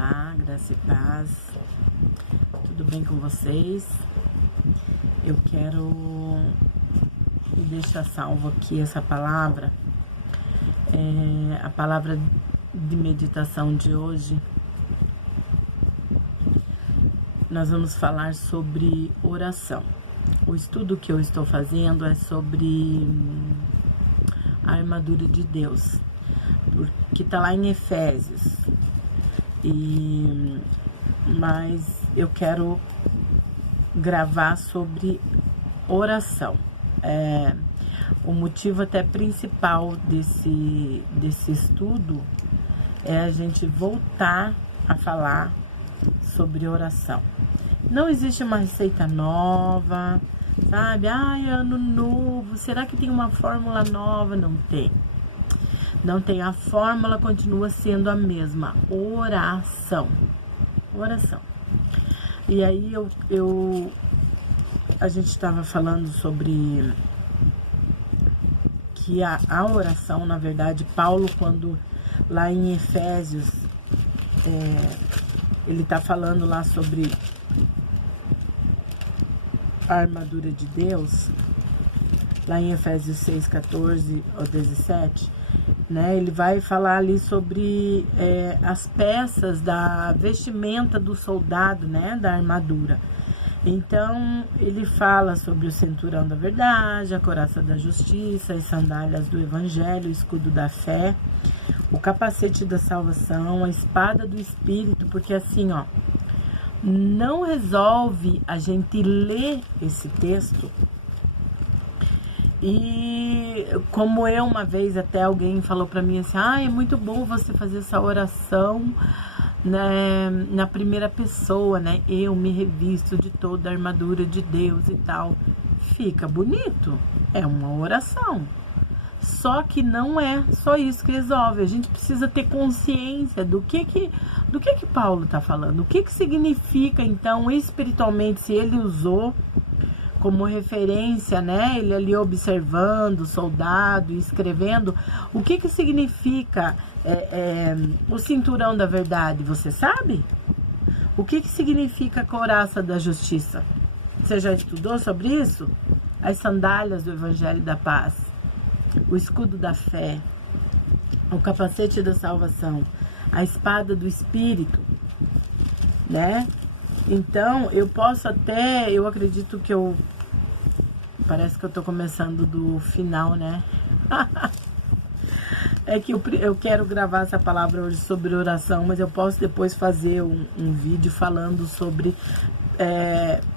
Olá, graça e paz, tudo bem com vocês? Eu quero deixar salvo aqui essa palavra, a palavra de meditação de hoje. Nós vamos falar sobre oração. O estudo que eu estou fazendo é sobre a armadura de Deus, que está lá em Efésios. Mas eu quero gravar sobre oração. O motivo até principal desse estudo é a gente voltar a falar sobre oração. Não existe uma receita nova, sabe? Ano novo, será que tem uma fórmula nova? Não tem. Não tem, a fórmula continua sendo a mesma, oração. E aí a gente estava falando sobre que a oração, na verdade, Paulo, quando lá em Efésios, ele está falando lá sobre a armadura de Deus, lá em Efésios 6, 14 ou 17, né, ele vai falar ali sobre as peças da vestimenta do soldado, né, da armadura. Então, ele fala sobre o cinturão da verdade, a couraça da justiça, as sandálias do evangelho, o escudo da fé, o capacete da salvação, a espada do espírito, porque assim, não resolve a gente ler esse texto. E como uma vez até alguém falou para mim assim, é muito bom você fazer essa oração, né, na primeira pessoa, né? Eu me revisto de toda a armadura de Deus e tal. Fica bonito, é uma oração. Só que não é só isso que resolve. A gente precisa ter consciência do que Paulo está falando. O que significa, então, espiritualmente, se ele usou como referência, né? Ele ali observando o soldado, escrevendo. O que significa o cinturão da verdade? Você sabe? O que significa a couraça da justiça? Você já estudou sobre isso? As sandálias do evangelho da paz, o escudo da fé, o capacete da salvação, a espada do espírito, né? Então, eu acredito que parece que eu tô começando do final, né? É que eu quero gravar essa palavra hoje sobre oração, mas eu posso depois fazer um vídeo falando sobre,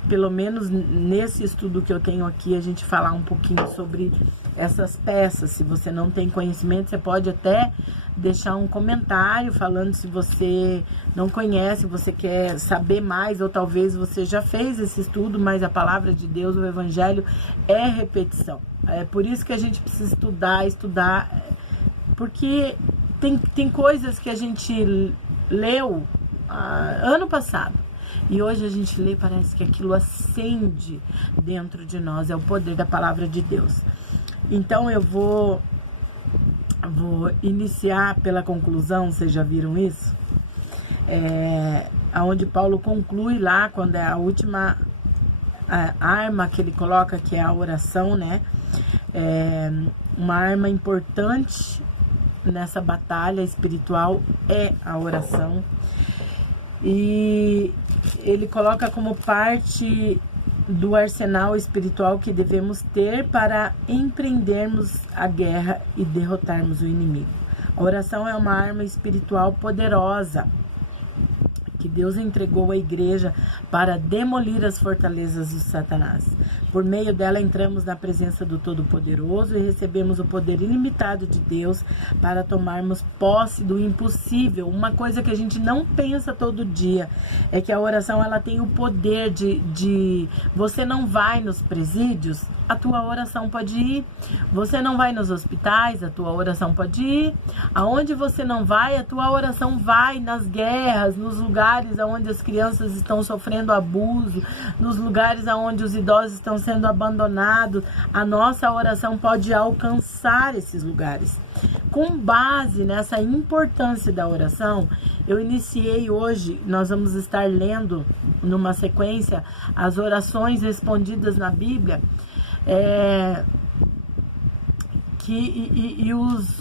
pelo menos nesse estudo que eu tenho aqui, a gente falar um pouquinho sobre essas peças. Se você não tem conhecimento, você pode até deixar um comentário falando se você não conhece, você quer saber mais, ou talvez você já fez esse estudo, mas a palavra de Deus, o evangelho, é repetição. É por isso que a gente precisa estudar, porque tem coisas que a gente leu ano passado, e hoje a gente lê, parece que aquilo acende dentro de nós, é o poder da palavra de Deus. Então eu vou iniciar pela conclusão. Vocês já viram isso? Onde Paulo conclui lá, quando é a última arma que ele coloca, que é a oração, né? Uma arma importante nessa batalha espiritual é a oração. E ele coloca como parte do arsenal espiritual que devemos ter para empreendermos a guerra e derrotarmos o inimigo. A oração é uma arma espiritual poderosa que Deus entregou à igreja para demolir as fortalezas de Satanás. Por meio dela entramos na presença do Todo-Poderoso e recebemos o poder ilimitado de Deus para tomarmos posse do impossível. Uma coisa que a gente não pensa todo dia é que a oração, ela tem o poder de você não vai nos presídios a tua oração pode ir. Você não vai nos hospitais, a tua oração pode ir. Aonde você não vai, a tua oração vai. Nas guerras, nos lugares onde as crianças estão sofrendo abuso, nos lugares onde os idosos estão sendo abandonados, a nossa oração pode alcançar esses lugares. Com base nessa importância da oração, eu iniciei hoje, nós vamos estar lendo numa sequência as orações respondidas na Bíblia,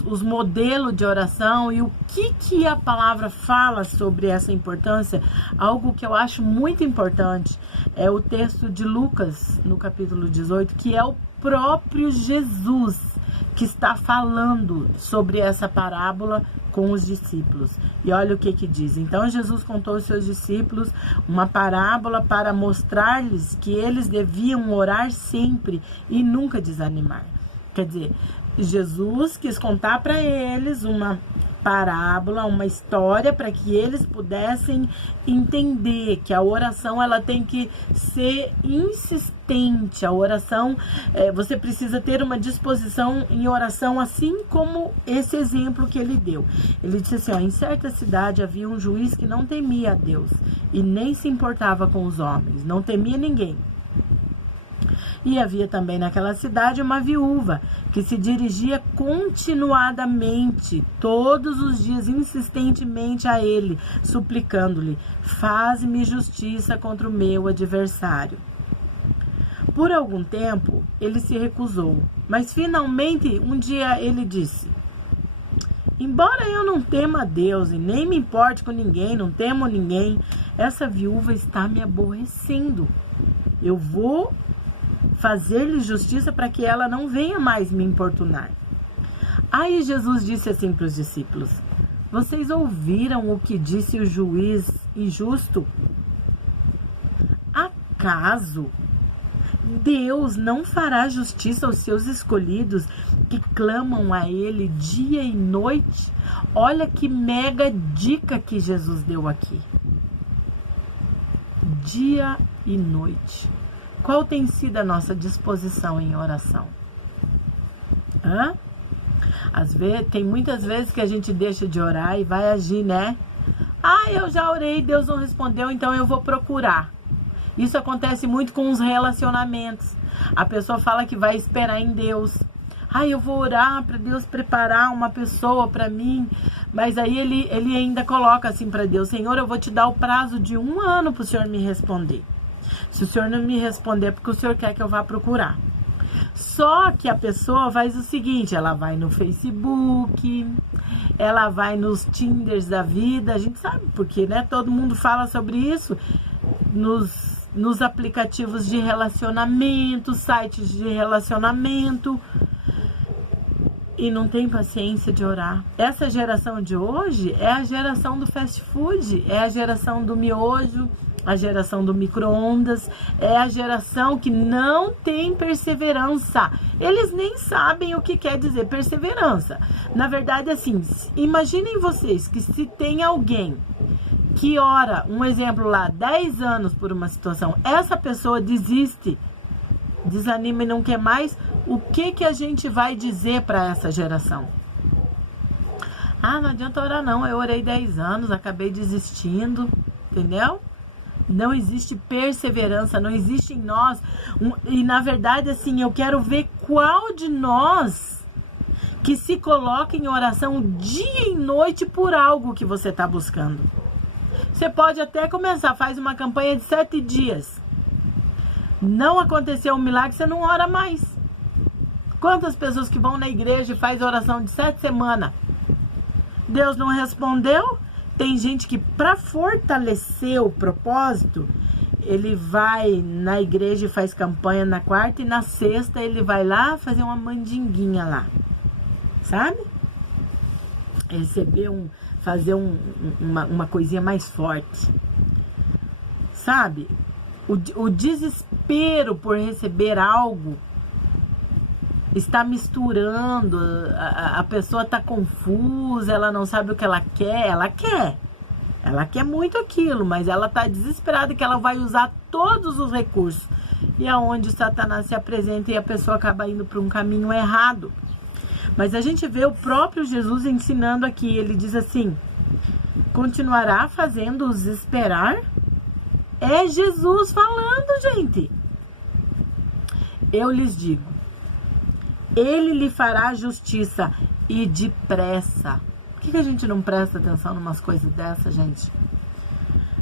os modelos de oração e o que a palavra fala sobre essa importância. Algo que eu acho muito importante é o texto de Lucas, no capítulo 18, que é o próprio Jesus que está falando sobre essa parábola com os discípulos. E olha o que diz. Então Jesus contou aos seus discípulos uma parábola para mostrar-lhes que eles deviam orar sempre e nunca desanimar. Quer dizer, Jesus quis contar para eles uma parábola, uma história, para que eles pudessem entender que a oração ela tem que ser insistente. A oração, você precisa ter uma disposição em oração, assim como esse exemplo que ele deu. Ele disse assim, em certa cidade havia um juiz que não temia a Deus e nem se importava com os homens, não temia ninguém. E havia também naquela cidade uma viúva que se dirigia continuadamente, todos os dias, insistentemente a ele, suplicando-lhe, faz-me justiça contra o meu adversário. Por algum tempo, ele se recusou, mas finalmente um dia ele disse, embora eu não tema a Deus e nem me importe com ninguém, não temo ninguém, essa viúva está me aborrecendo. Eu vou fazer-lhe justiça para que ela não venha mais me importunar. Aí Jesus disse assim para os discípulos, vocês ouviram o que disse o juiz injusto? Acaso Deus não fará justiça aos seus escolhidos que clamam a Ele dia e noite? Olha que mega dica que Jesus deu aqui. Dia e noite. Qual tem sido a nossa disposição em oração? Às vezes, tem muitas vezes que a gente deixa de orar e vai agir, né? Eu já orei, Deus não respondeu, então eu vou procurar. Isso acontece muito com os relacionamentos. A pessoa fala que vai esperar em Deus. Eu vou orar para Deus preparar uma pessoa para mim. Mas aí ele ainda coloca assim para Deus, Senhor, eu vou te dar o prazo de 1 ano para o Senhor me responder. Se o Senhor não me responder, é porque o Senhor quer que eu vá procurar. Só que a pessoa faz o seguinte, ela vai no Facebook, ela vai nos Tinders da vida, a gente sabe porque, né? Todo mundo fala sobre isso, nos aplicativos de relacionamento, sites de relacionamento, e não tem paciência de orar. Essa geração de hoje é a geração do fast food, é a geração do miojo, a geração do micro-ondas, é a geração que não tem perseverança. Eles nem sabem o que quer dizer perseverança. Na verdade, assim, imaginem vocês que se tem alguém que ora, um exemplo lá, 10 anos por uma situação, essa pessoa desiste, desanima e não quer mais, o que a gente vai dizer para essa geração? Não adianta orar não, eu orei 10 anos, acabei desistindo, entendeu? Não existe perseverança, não existe em nós. E na verdade, assim, eu quero ver qual de nós que se coloca em oração dia e noite por algo que você está buscando. Você pode até começar, faz uma campanha de 7 dias. Não aconteceu um milagre, você não ora mais. Quantas pessoas que vão na igreja e faz oração de 7 semanas? Deus não respondeu? Tem gente que, para fortalecer o propósito, ele vai na igreja e faz campanha na quarta e na sexta ele vai lá fazer uma mandinguinha lá, sabe? Fazer uma coisinha mais forte, sabe? O desespero por receber algo está misturando, a pessoa está confusa, ela não sabe o que ela quer muito aquilo, mas ela está desesperada que ela vai usar todos os recursos e aonde Satanás se apresenta e a pessoa acaba indo para um caminho errado. Mas a gente vê o próprio Jesus ensinando aqui, ele diz assim: continuará fazendo-os esperar? É Jesus falando, gente. Eu lhes digo, ele lhe fará justiça e depressa. Por que a gente não presta atenção em umas coisas dessas, gente?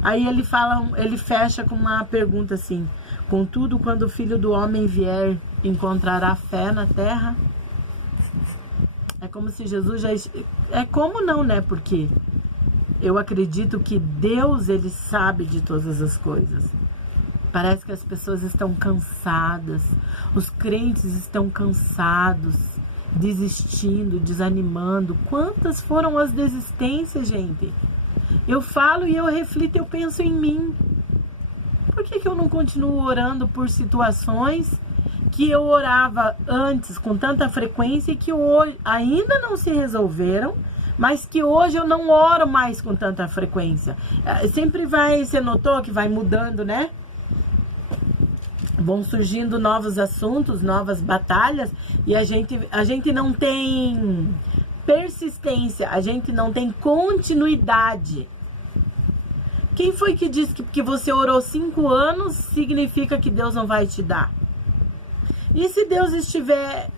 Aí ele fala, ele fecha com uma pergunta assim: contudo, quando o Filho do Homem vier, encontrará fé na terra? É como se Jesus já... É como não, né? Porque eu acredito que Deus, ele sabe de todas as coisas. Parece que as pessoas estão cansadas. Os crentes estão cansados, desistindo, desanimando. Quantas foram as desistências, gente? Eu falo e eu reflito, eu penso em mim. Por que eu não continuo orando por situações que eu orava antes com tanta frequência e que hoje ainda não se resolveram, mas que hoje eu não oro mais com tanta frequência? Sempre vai, você notou que vai mudando, né? Vão surgindo novos assuntos, novas batalhas, e a gente não tem persistência, a gente não tem continuidade. Quem foi que disse que você orou 5 anos significa que Deus não vai te dar? E se Deus estiver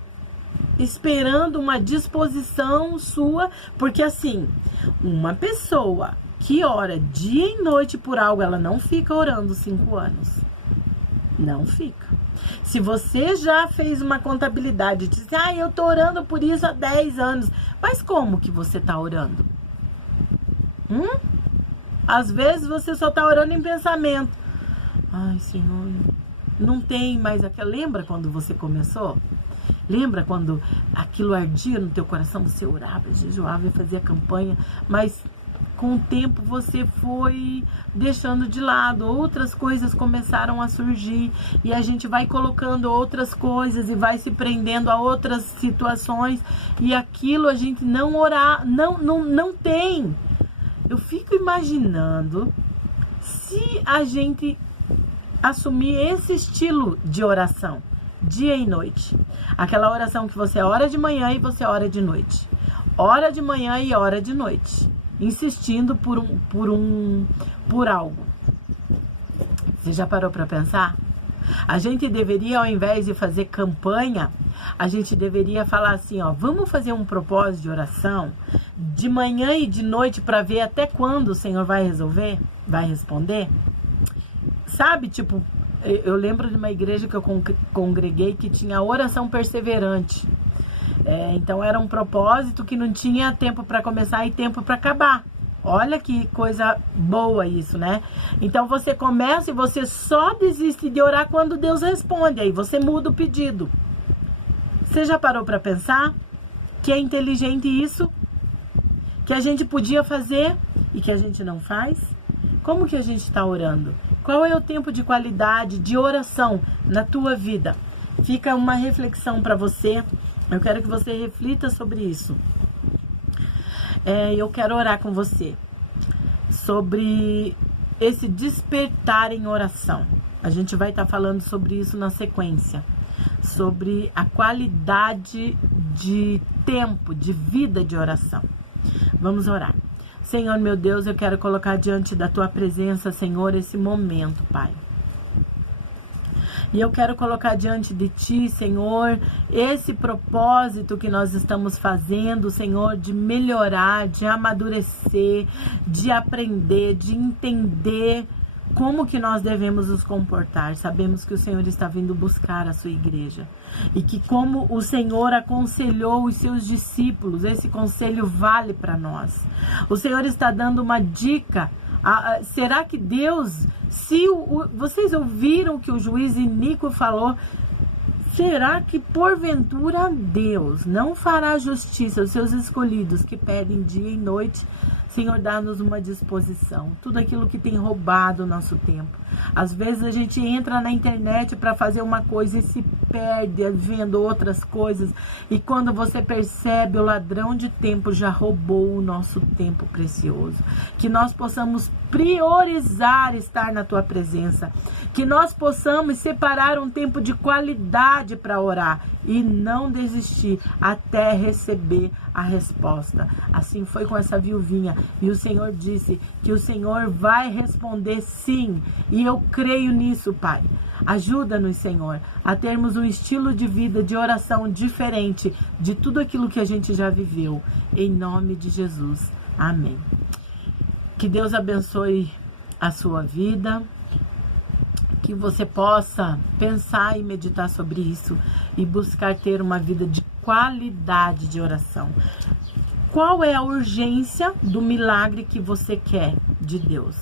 esperando uma disposição sua? Porque assim, uma pessoa que ora dia e noite por algo, ela não fica orando 5 anos. Não fica. Se você já fez uma contabilidade, disse, eu tô orando por isso há 10 anos. Mas como que você tá orando? Às vezes você só tá orando em pensamento. Ai, Senhor, não tem mais aquela... Lembra quando você começou? Lembra quando aquilo ardia no teu coração? Você orava, jejuava e fazia campanha, mas com o tempo você foi deixando de lado, outras coisas começaram a surgir e a gente vai colocando outras coisas e vai se prendendo a outras situações e aquilo a gente não orar, não tem. Eu fico imaginando se a gente assumir esse estilo de oração, dia e noite. Aquela oração que você ora de manhã e você ora de noite. Ora de manhã e ora de noite. Insistindo por algo. Você já parou para pensar? A gente deveria, ao invés de fazer campanha, a gente deveria falar assim, vamos fazer um propósito de oração de manhã e de noite para ver até quando o Senhor vai resolver, vai responder. Sabe, tipo, eu lembro de uma igreja que eu congreguei que tinha oração perseverante. Então era um propósito que não tinha tempo para começar e tempo para acabar. Olha que coisa boa isso, né? Então você começa e você só desiste de orar quando Deus responde. Aí você muda o pedido. Você já parou para pensar que é inteligente isso? Que a gente podia fazer e que a gente não faz? Como que a gente está orando? Qual é o tempo de qualidade de oração na tua vida? Fica uma reflexão para você. Eu quero que você reflita sobre isso. Eu quero orar com você sobre esse despertar em oração. A gente vai estar falando sobre isso na sequência. Sobre a qualidade de tempo, de vida de oração. Vamos orar. Senhor, meu Deus, eu quero colocar diante da Tua presença, Senhor, esse momento, Pai. E eu quero colocar diante de Ti, Senhor, esse propósito que nós estamos fazendo, Senhor, de melhorar, de amadurecer, de aprender, de entender como que nós devemos nos comportar. Sabemos que o Senhor está vindo buscar a sua igreja. E que como o Senhor aconselhou os seus discípulos, esse conselho vale para nós. O Senhor está dando uma dica. Será que Deus, vocês ouviram que o juiz iníquo falou, será que porventura Deus não fará justiça aos seus escolhidos que pedem dia e noite? Senhor, dá-nos uma disposição. Tudo aquilo que tem roubado o nosso tempo. Às vezes a gente entra na internet para fazer uma coisa e se perde vendo outras coisas. E quando você percebe, o ladrão de tempo já roubou o nosso tempo precioso. Que nós possamos priorizar estar na tua presença. Que nós possamos separar um tempo de qualidade para orar e não desistir até receber a resposta. Assim foi com essa viuvinha. E o Senhor disse que o Senhor vai responder sim. E eu creio nisso, Pai. Ajuda-nos, Senhor, a termos um estilo de vida, de oração diferente de tudo aquilo que a gente já viveu. Em nome de Jesus. Amém. Que Deus abençoe a sua vida. Que você possa pensar e meditar sobre isso e buscar ter uma vida de qualidade de oração. Qual é a urgência do milagre que você quer de Deus?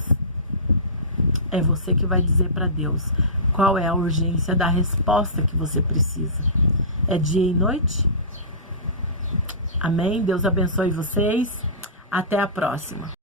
É você que vai dizer para Deus qual é a urgência da resposta que você precisa. É dia e noite? Amém? Deus abençoe vocês. Até a próxima.